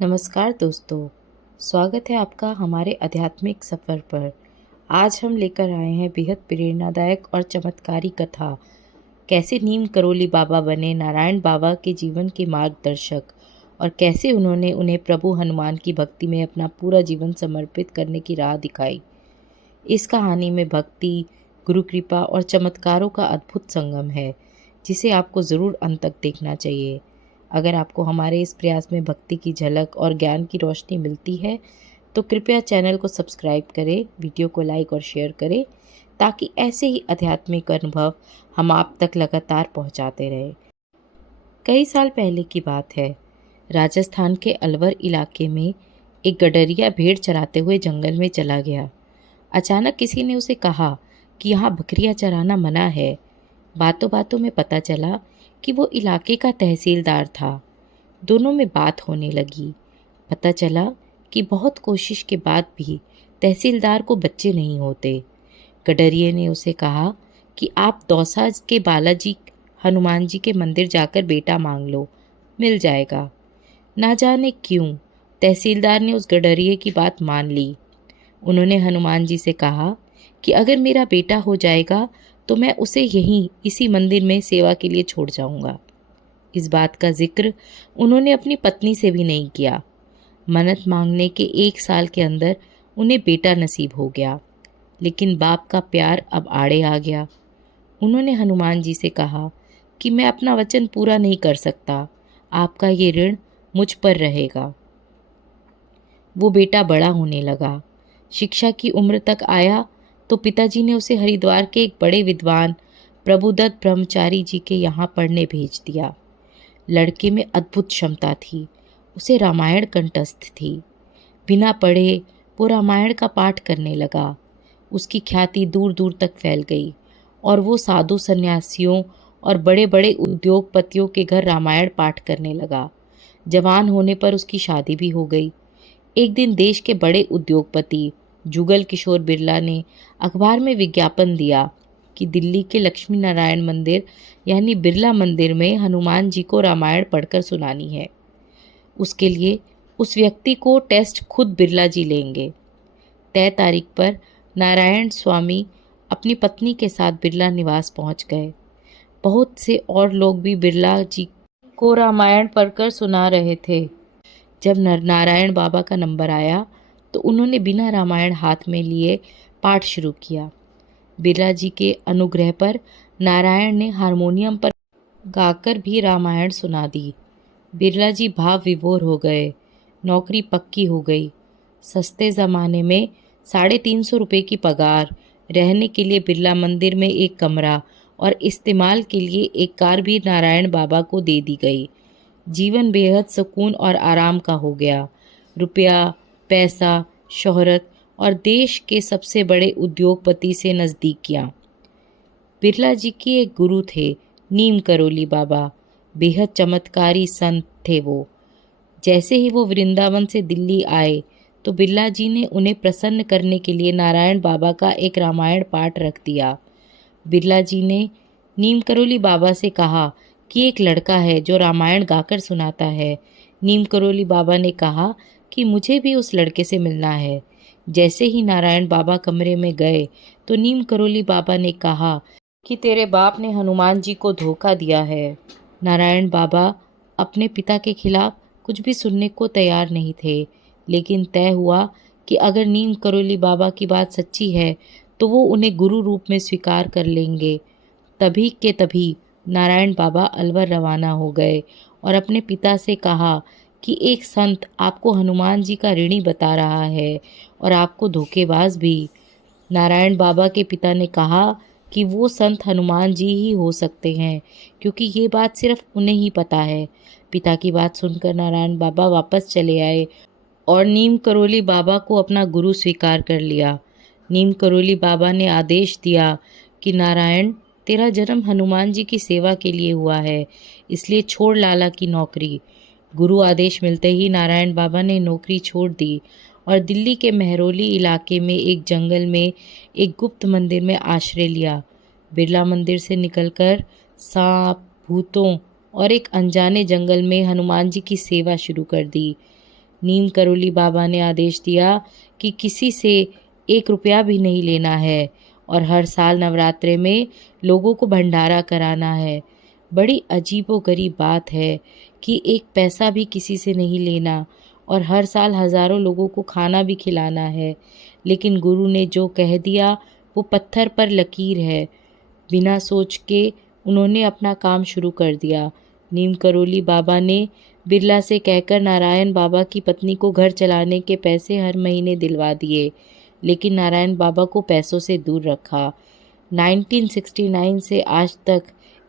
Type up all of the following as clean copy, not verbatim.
नमस्कार दोस्तों, स्वागत है आपका हमारे आध्यात्मिक सफ़र पर। आज हम लेकर आए हैं बेहद प्रेरणादायक और चमत्कारी कथा, कैसे नीम करोली बाबा बने नारायण बाबा के जीवन के मार्गदर्शक और कैसे उन्होंने उन्हें प्रभु हनुमान की भक्ति में अपना पूरा जीवन समर्पित करने की राह दिखाई। इस कहानी में भक्ति, गुरु कृपा और चमत्कारों का अद्भुत संगम है, जिसे आपको ज़रूर अंत तक देखना चाहिए। अगर आपको हमारे इस प्रयास में भक्ति की झलक और ज्ञान की रोशनी मिलती है, तो कृपया चैनल को सब्सक्राइब करें, वीडियो को लाइक और शेयर करें, ताकि ऐसे ही आध्यात्मिक अनुभव हम आप तक लगातार पहुंचाते रहें। कई साल पहले की बात है। राजस्थान के अलवर इलाके में एक गडरिया भेड़ चराते हुए जंगल में चला गया। अचानक किसी ने उसे कहा कि यहाँ बकरियां चराना मना है। बातों बातों में पता चला कि वो इलाके का तहसीलदार था। दोनों में बात होने लगी। पता चला कि बहुत कोशिश के बाद भी तहसीलदार को बच्चे नहीं होते। गडरिये ने उसे कहा कि आप दौसा के बालाजी हनुमान जी के मंदिर जाकर बेटा मांग लो, मिल जाएगा। ना जाने क्यों तहसीलदार ने उस गडरिये की बात मान ली। उन्होंने हनुमान जी से कहा कि अगर मेरा बेटा हो जाएगा तो मैं उसे यहीं इसी मंदिर में सेवा के लिए छोड़ जाऊंगा। इस बात का जिक्र उन्होंने अपनी पत्नी से भी नहीं किया। मन्नत मांगने के 1 साल के अंदर उन्हें बेटा नसीब हो गया, लेकिन बाप का प्यार अब आड़े आ गया। उन्होंने हनुमान जी से कहा कि मैं अपना वचन पूरा नहीं कर सकता, आपका ये ऋण मुझ पर रहेगा। वो बेटा बड़ा होने लगा, शिक्षा की उम्र तक आया तो पिताजी ने उसे हरिद्वार के एक बड़े विद्वान प्रभुदत्त ब्रह्मचारी जी के यहाँ पढ़ने भेज दिया। लड़के में अद्भुत क्षमता थी, उसे रामायण कंठस्थ थी। बिना पढ़े वो रामायण का पाठ करने लगा। उसकी ख्याति दूर दूर तक फैल गई और वो साधु सन्यासियों और बड़े बड़े उद्योगपतियों के घर रामायण पाठ करने लगा। जवान होने पर उसकी शादी भी हो गई। एक दिन देश के बड़े उद्योगपति जुगल किशोर बिरला ने अखबार में विज्ञापन दिया कि दिल्ली के लक्ष्मी नारायण मंदिर यानी बिरला मंदिर में हनुमान जी को रामायण पढ़कर सुनानी है। उसके लिए उस व्यक्ति को टेस्ट खुद बिरला जी लेंगे। तय तारीख पर नारायण स्वामी अपनी पत्नी के साथ बिरला निवास पहुंच गए। बहुत से और लोग भी बिरला जी को रामायण पढ़कर सुना रहे थे। जब नारायण बाबा का नंबर आया तो उन्होंने बिना रामायण हाथ में लिए पाठ शुरू किया। बिरला जी के अनुग्रह पर नारायण ने हारमोनियम पर गाकर भी रामायण सुना दी। बिरला जी भाव विभोर हो गए। नौकरी पक्की हो गई। सस्ते ज़माने में 350 रुपये की पगार, रहने के लिए बिरला मंदिर में एक कमरा और इस्तेमाल के लिए एक कार भी नारायण बाबा को दे दी गई। जीवन बेहद सुकून और आराम का हो गया। रुपया, पैसा, शोहरत और देश के सबसे बड़े उद्योगपति से नज़दीकियाँ। बिरला जी के एक गुरु थे, नीम करोली बाबा। बेहद चमत्कारी संत थे वो। जैसे ही वो वृंदावन से दिल्ली आए तो बिरला जी ने उन्हें प्रसन्न करने के लिए नारायण बाबा का एक रामायण पाठ रख दिया। बिरला जी ने नीम करोली बाबा से कहा कि एक लड़का है जो रामायण गाकर सुनाता है। नीम करोली बाबा ने कहा कि मुझे भी उस लड़के से मिलना है। जैसे ही नारायण बाबा कमरे में गए तो नीम करोली बाबा ने कहा कि तेरे बाप ने हनुमान जी को धोखा दिया है। नारायण बाबा अपने पिता के खिलाफ कुछ भी सुनने को तैयार नहीं थे, लेकिन तय हुआ कि अगर नीम करोली बाबा की बात सच्ची है तो वो उन्हें गुरु रूप में स्वीकार कर लेंगे। तभी के तभी नारायण बाबा अलवर रवाना हो गए और अपने पिता से कहा कि एक संत आपको हनुमान जी का ऋणी बता रहा है और आपको धोखेबाज भी। नारायण बाबा के पिता ने कहा कि वो संत हनुमान जी ही हो सकते हैं, क्योंकि ये बात सिर्फ उन्हें ही पता है। पिता की बात सुनकर नारायण बाबा वापस चले आए और नीम करोली बाबा को अपना गुरु स्वीकार कर लिया। नीम करोली बाबा ने आदेश दिया कि नारायण, तेरा जन्म हनुमान जी की सेवा के लिए हुआ है, इसलिए छोड़ लाला की नौकरी। गुरु आदेश मिलते ही नारायण बाबा ने नौकरी छोड़ दी और दिल्ली के महरौली इलाके में एक जंगल में एक गुप्त मंदिर में आश्रय लिया। बिरला मंदिर से निकलकर सांप, भूतों और एक अनजाने जंगल में हनुमान जी की सेवा शुरू कर दी। नीम करोली बाबा ने आदेश दिया कि किसी से 1 रुपया भी नहीं लेना है और हर साल नवरात्रे में लोगों को भंडारा कराना है। बड़ी अजीबोगरीब बात है कि 1 पैसा भी किसी से नहीं लेना और हर साल हज़ारों लोगों को खाना भी खिलाना है। लेकिन गुरु ने जो कह दिया वो पत्थर पर लकीर है। बिना सोच के उन्होंने अपना काम शुरू कर दिया। नीम करोली बाबा ने बिरला से कहकर नारायण बाबा की पत्नी को घर चलाने के पैसे हर महीने दिलवा दिए, लेकिन नारायण बाबा को पैसों से दूर रखा। 1969 से आज तक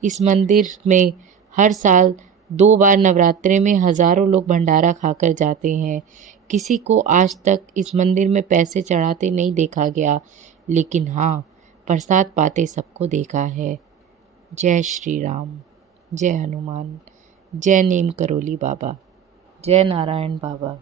इस मंदिर में हर साल 2 बार नवरात्रे में हज़ारों लोग भंडारा खाकर जाते हैं। किसी को आज तक इस मंदिर में पैसे चढ़ाते नहीं देखा गया, लेकिन हाँ, प्रसाद पाते सबको देखा है। जय श्री राम, जय हनुमान, जय नीम करोली बाबा, जय नारायण बाबा।